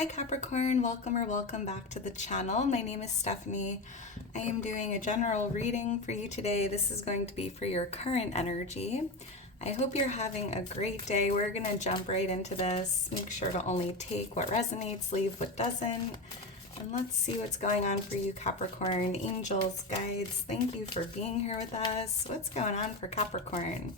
Hi Capricorn, welcome or welcome back to the channel. My name is Stephanie. I am doing a general reading for you today. This is going to be for your current energy. I hope you're having a great day. We're going to jump right into this. Make sure to only take what resonates, leave what doesn't. And let's see what's going on for you, Capricorn. Angels, guides, thank you for being here with us. What's going on for Capricorn?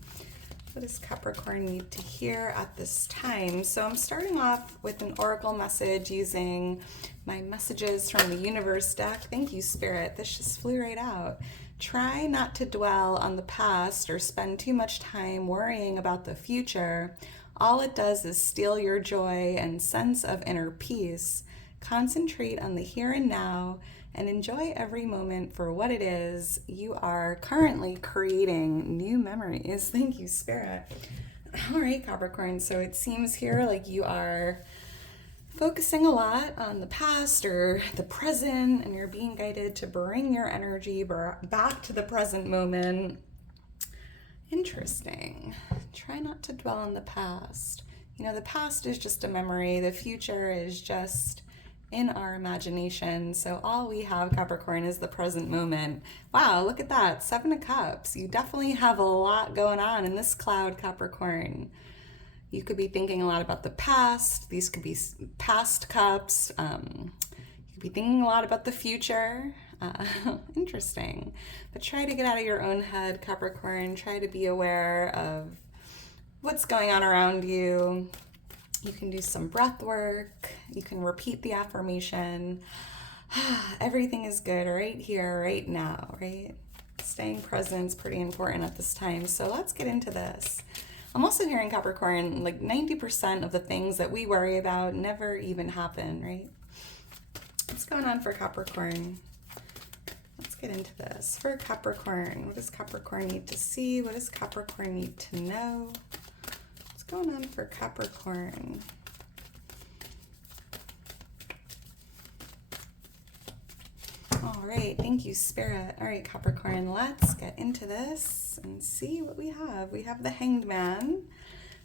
What does Capricorn need to hear at this time? So I'm starting off with an oracle message using my messages from the universe deck. Thank you, Spirit. This just flew right out. Try not to dwell on the past or spend too much time worrying about the future. All it does is steal your joy and sense of inner peace. Concentrate on the here and now and enjoy every moment for what it is. You are currently creating new memories. Thank you, Spirit. All right, Capricorn. So it seems here like you are focusing a lot on the past or the present, and you're being guided to bring your energy back to the present moment. Interesting. Try not to dwell on the past. You know, the past is just a memory. The future is just in our imagination. So all we have, Capricorn, is the present moment. Wow, look at that. 7 of Cups. You definitely have a lot going on in this cloud, Capricorn. You could be thinking a lot about the past. These could be past cups. You could be thinking a lot about the future. Interesting. But try to get out of your own head, Capricorn. Try to be aware of what's going on around you. You can do some breath work. You can repeat the affirmation. Everything is good right here, right now, right? Staying present is pretty important at this time. So let's get into this. I'm also hearing, Capricorn, like 90% of the things that we worry about never even happen, right? What's going on for Capricorn? Let's get into this. For Capricorn, what does Capricorn need to see? What does Capricorn need to know? What's going on for Capricorn? All right, thank you, Spirit. All right, Capricorn, let's get into this and see what we have. We have the Hanged Man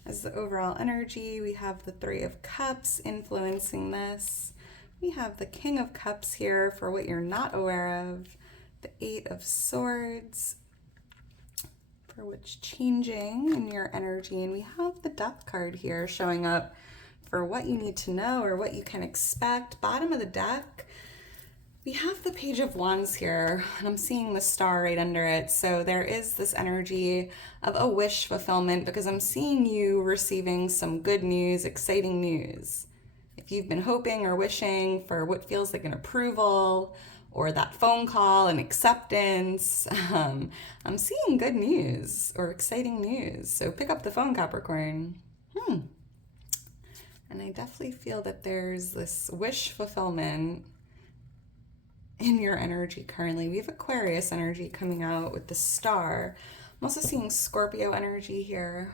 as the overall energy. We have the 3 of Cups influencing this. We have the King of Cups here for what you're not aware of. The 8 of Swords for what's changing in your energy. And we have the Death card here showing up for what you need to know or what you can expect. Bottom of the deck, we have the Page of Wands here, and I'm seeing the star right under it. So there is this energy of a wish fulfillment because I'm seeing you receiving some good news, exciting news. If you've been hoping or wishing for what feels like an approval or that phone call and acceptance, I'm seeing good news or exciting news. So pick up the phone, Capricorn. And I definitely feel that there's this wish fulfillment in your energy currently. We have Aquarius energy coming out with the star. I'm also seeing Scorpio energy here.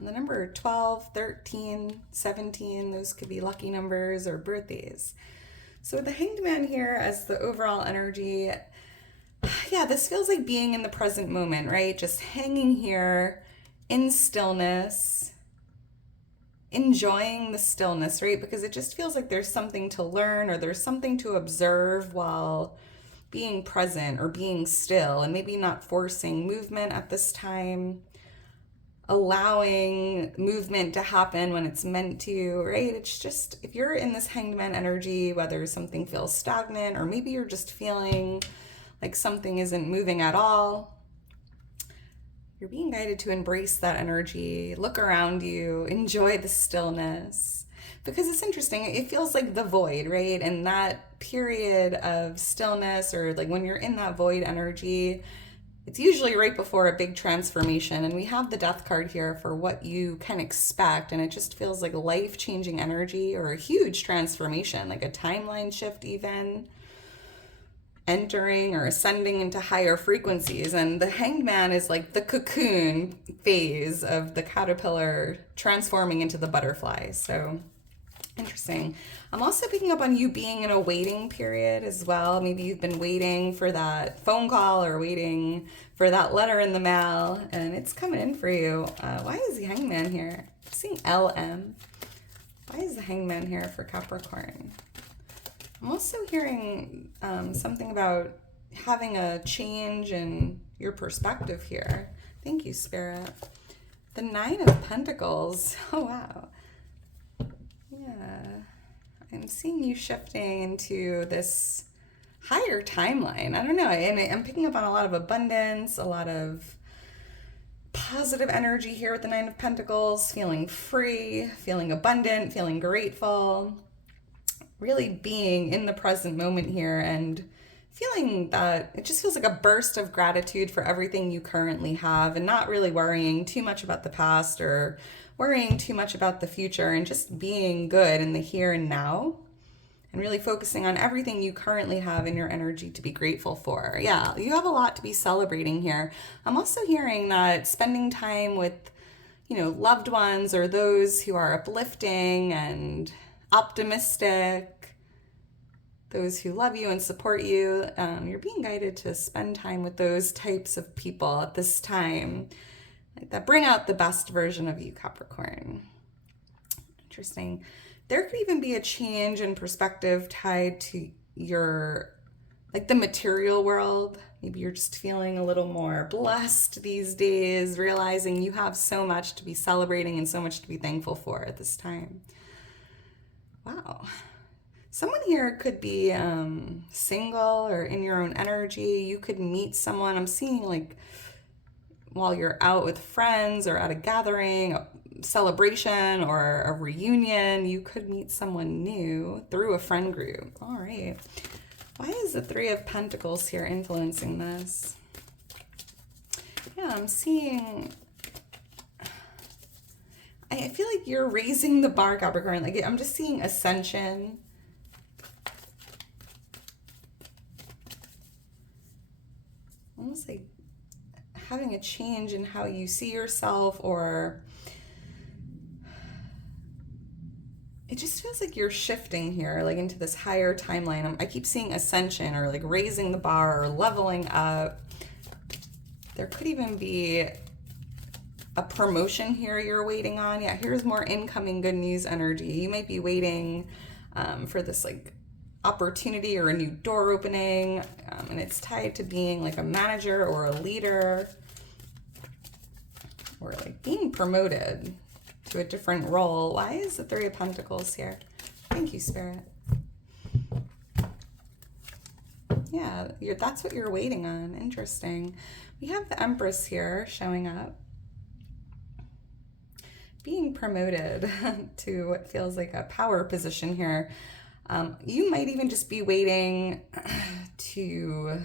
The number 12, 13, 17, those could be lucky numbers or birthdays. So the Hanged Man here as the overall energy, yeah, this feels like being in the present moment, right? Just hanging here in stillness, enjoying the stillness, right? Because it just feels like there's something to learn or there's something to observe while being present or being still, and maybe not forcing movement at this time, allowing movement to happen when it's meant to, right? It's just, if you're in this Hanged Man energy, whether something feels stagnant or maybe you're just feeling like something isn't moving at all, you're being guided to embrace that energy, look around you, enjoy the stillness. Because it's interesting, it feels like the void, right? And that period of stillness, or like when you're in that void energy, it's usually right before a big transformation. And we have the Death card here for what you can expect. And it just feels like life-changing energy or a huge transformation, like a timeline shift even, entering or ascending into higher frequencies. And the Hanged Man is like the cocoon phase of the caterpillar transforming into the butterfly. So interesting. I'm also picking up on you being in a waiting period as well. Maybe you've been waiting for that phone call or waiting for that letter in the mail, and it's coming in for you. Why is the Hanged Man here? I'm seeing LM. Why is the Hangman here for Capricorn? I'm also hearing something about having a change in your perspective here. Thank you, Spirit. The Nine of Pentacles. Oh, wow. Yeah. I'm seeing you shifting into this higher timeline. I don't know. I'm picking up on a lot of abundance, a lot of positive energy here with the Nine of Pentacles, feeling free, feeling abundant, feeling grateful, really being in the present moment here and feeling that it just feels like a burst of gratitude for everything you currently have and not really worrying too much about the past or worrying too much about the future and just being good in the here and now and really focusing on everything you currently have in your energy to be grateful for. Yeah, you have a lot to be celebrating here. I'm also hearing that spending time with, loved ones or those who are uplifting and optimistic, those who love you and support you, you're being guided to spend time with those types of people at this time that bring out the best version of you, Capricorn. Interesting. There could even be a change in perspective tied to your, the material world. Maybe you're just feeling a little more blessed these days, realizing you have so much to be celebrating and so much to be thankful for at this time. Wow. Someone here could be single or in your own energy. You could meet someone. I'm seeing while you're out with friends or at a gathering, a celebration or a reunion, you could meet someone new through a friend group. All right. Why is the Three of Pentacles here influencing this? Yeah, I'm seeing... I feel like you're raising the bar, Capricorn. I'm just seeing Ascension. Almost like having a change in how you see yourself, or it just feels like you're shifting here, into this higher timeline. I keep seeing Ascension or raising the bar or leveling up. There could even be a promotion here you're waiting on. Yeah, here's more incoming good news energy. You might be waiting for this opportunity or a new door opening, and it's tied to being a manager or a leader, or being promoted to a different role. Why is the Three of Pentacles here? Thank you, Spirit. Yeah, that's what you're waiting on. Interesting. We have the Empress here showing up, being promoted to what feels like a power position here. You might even just be waiting to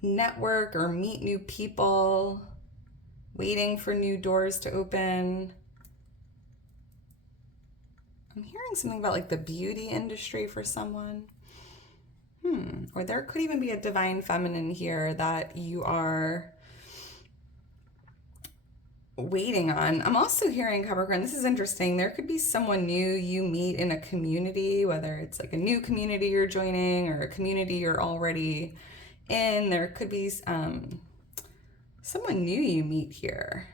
network or meet new people, waiting for new doors to open. I'm hearing something about the beauty industry for someone. Or there could even be a divine feminine here that you are waiting on. I'm also hearing, Capricorn, this is interesting. There could be someone new you meet in a community, whether it's a new community you're joining or a community you're already in. There could be someone new you meet here.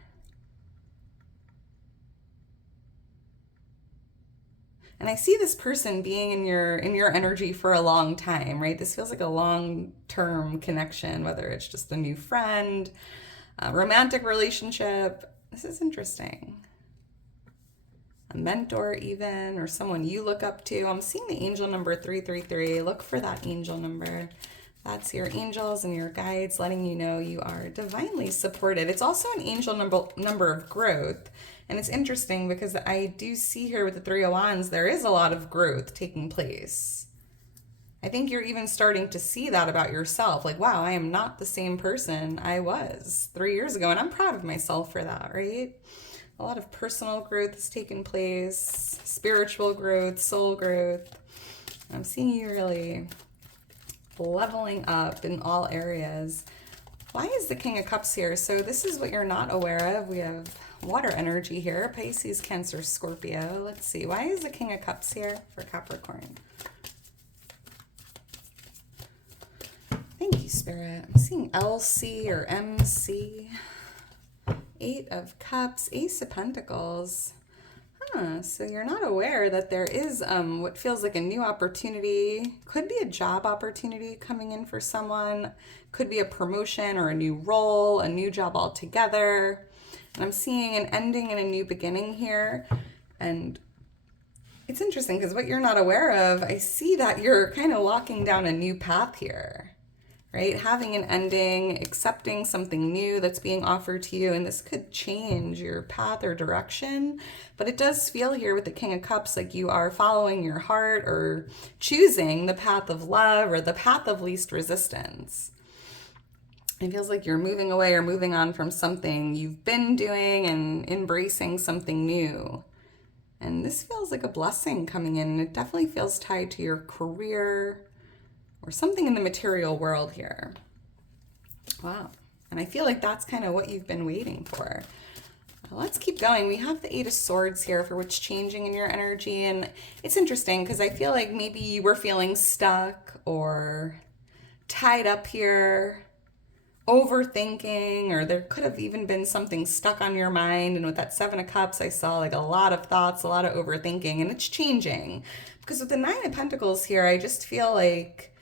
And I see this person being in your energy for a long time, right? This feels like a long-term connection, whether it's just a new friend, a romantic relationship. This is interesting. A mentor even, or someone you look up to. I'm seeing the angel number 333. Look for that angel number. That's your angels and your guides letting you know you are divinely supported. It's also an angel number of growth. And it's interesting because I do see here with the Three of Wands, there is a lot of growth taking place. I think you're even starting to see that about yourself. Wow, I am not the same person I was 3 years ago. And I'm proud of myself for that, right? A lot of personal growth has taken place, spiritual growth, soul growth. I'm seeing you really leveling up in all areas. Why is the King of Cups here? So this is what you're not aware of. We have water energy here, Pisces, Cancer, Scorpio. Let's see. Why is the King of Cups here for Capricorn? Thank you, Spirit. I'm seeing LC or MC. Eight of Cups, Ace of Pentacles. So you're not aware that there is what feels like a new opportunity. Could be a job opportunity coming in for someone. Could be a promotion or a new role, a new job altogether. And I'm seeing an ending and a new beginning here. And it's interesting because what you're not aware of, I see that you're kind of walking down a new path here, right? Having an ending, accepting something new that's being offered to you, and this could change your path or direction, but it does feel here with the King of Cups like you are following your heart or choosing the path of love or the path of least resistance. It feels like you're moving away or moving on from something you've been doing and embracing something new. And this feels like a blessing coming in, and it definitely feels tied to your career or something in the material world here. Wow. And I feel like that's kind of what you've been waiting for. Let's keep going. We have the Eight of Swords here for what's changing in your energy. And it's interesting because I feel like maybe you were feeling stuck or tied up here, overthinking, or there could have even been something stuck on your mind. And with that Seven of Cups, I saw like a lot of thoughts, a lot of overthinking, and it's changing. Because with the Nine of Pentacles here, I just feel like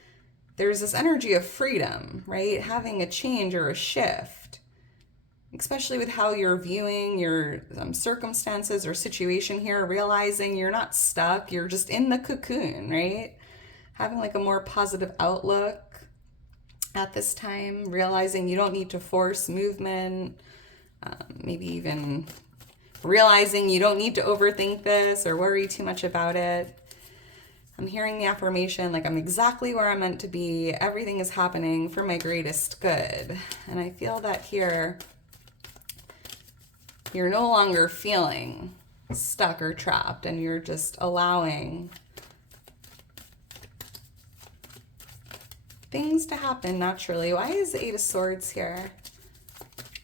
there's this energy of freedom, right? Having a change or a shift, especially with how you're viewing your circumstances or situation here, realizing you're not stuck, you're just in the cocoon, right? Having like a more positive outlook at this time, realizing you don't need to force movement, maybe even realizing you don't need to overthink this or worry too much about it. I'm hearing the affirmation like I'm exactly where I'm meant to be. Everything is happening for my greatest good. And I feel that here, you're no longer feeling stuck or trapped, and you're just allowing things to happen naturally. Why is the Eight of Swords here?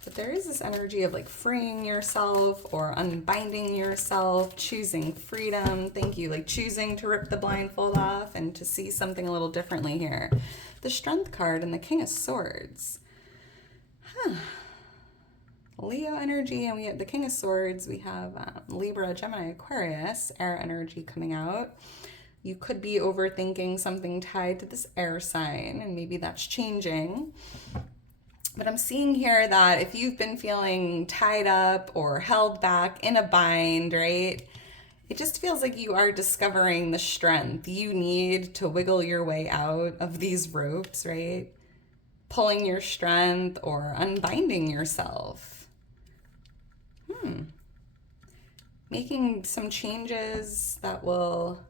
But there is this energy of like freeing yourself or unbinding yourself, choosing freedom. Thank you. Like choosing to rip the blindfold off and to see something a little differently here. The Strength card and the King of Swords. Leo energy, and we have the King of Swords. We have Libra, Gemini, Aquarius, air energy coming out. You could be overthinking something tied to this air sign, and maybe that's changing. But I'm seeing here that if you've been feeling tied up or held back in a bind, right? It just feels like you are discovering the strength you need to wiggle your way out of these ropes, right? Pulling your strength or unbinding yourself. Making some changes that will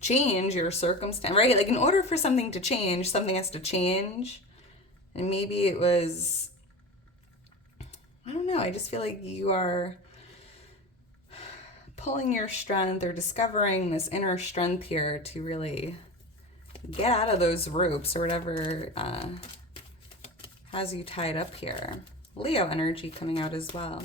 change your circumstance, right? Like in order for something to change, something has to change. And maybe it was, I don't know, I just feel like you are pulling your strength or discovering this inner strength here to really get out of those ropes or whatever has you tied up here. Leo energy coming out as well.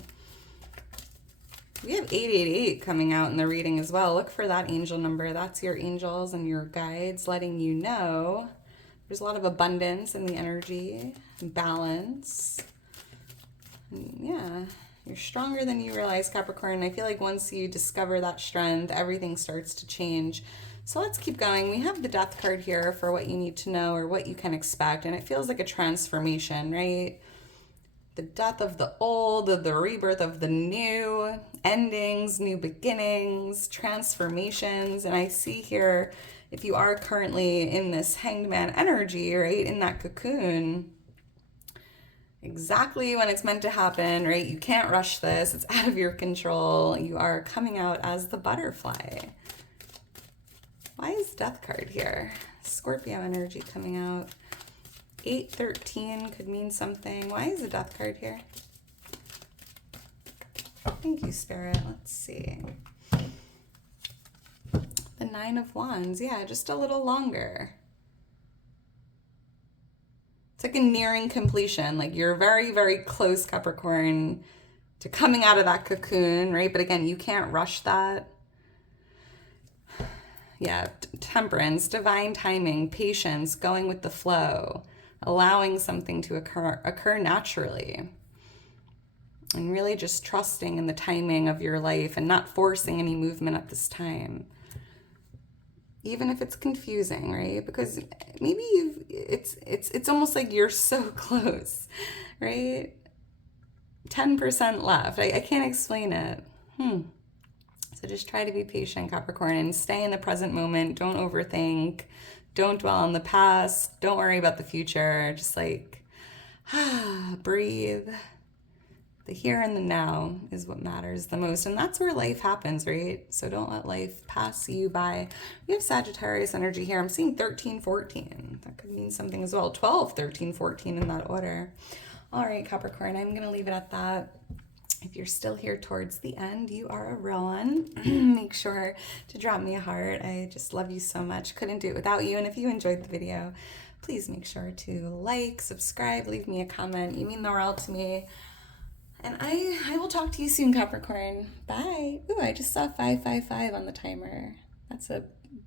We have 888 coming out in the reading as well. Look for that angel number. That's your angels and your guides letting you know there's a lot of abundance in the energy, balance. Yeah, you're stronger than you realize, Capricorn. I feel like once you discover that strength, everything starts to change. So let's keep going. We have the Death card here for what you need to know or what you can expect. And it feels like a transformation, right? The death of the old, the rebirth of the new, endings, new beginnings, transformations. And I see here, if you are currently in this Hanged Man energy, right, in that cocoon, exactly when it's meant to happen, right? You can't rush this. It's out of your control. You are coming out as the butterfly. Why is Death card here? Scorpio energy coming out. 813 could mean something. Why is the Death card here? Thank you, Spirit. Let's see. The Nine of Wands. Yeah, just a little longer. It's like a nearing completion. Like you're very, very close, Capricorn, to coming out of that cocoon, right? But again, you can't rush that. Yeah, temperance, divine timing, patience, going with the flow, allowing something to occur naturally. and really just trusting in the timing of your life and not forcing any movement at this time. Even if it's confusing, right? Because maybe it's almost like you're so close, right? 10% left. I can't explain it. So just try to be patient, Capricorn, and stay in the present moment. Don't overthink. Don't dwell on the past. Don't worry about the future. Just like breathe. The here and the now is what matters the most. And that's where life happens, right? So don't let life pass you by. We have Sagittarius energy here. I'm seeing 13, 14. That could mean something as well. 12, 13, 14 in that order. All right, Capricorn, I'm going to leave it at that. If you're still here towards the end, you are a real one. Make sure to drop me a heart. I just love you so much. Couldn't do it without you. And if you enjoyed the video, please make sure to like, subscribe, leave me a comment. You mean the world to me. And I will talk to you soon, Capricorn. Bye. Ooh, I just saw 555 on the timer. That's a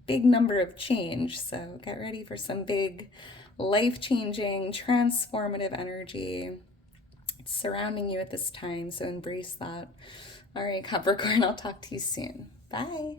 big number of change. So get ready for some big life-changing, transformative energy. It's surrounding you at this time, so embrace that. All right, Capricorn, I'll talk to you soon. Bye.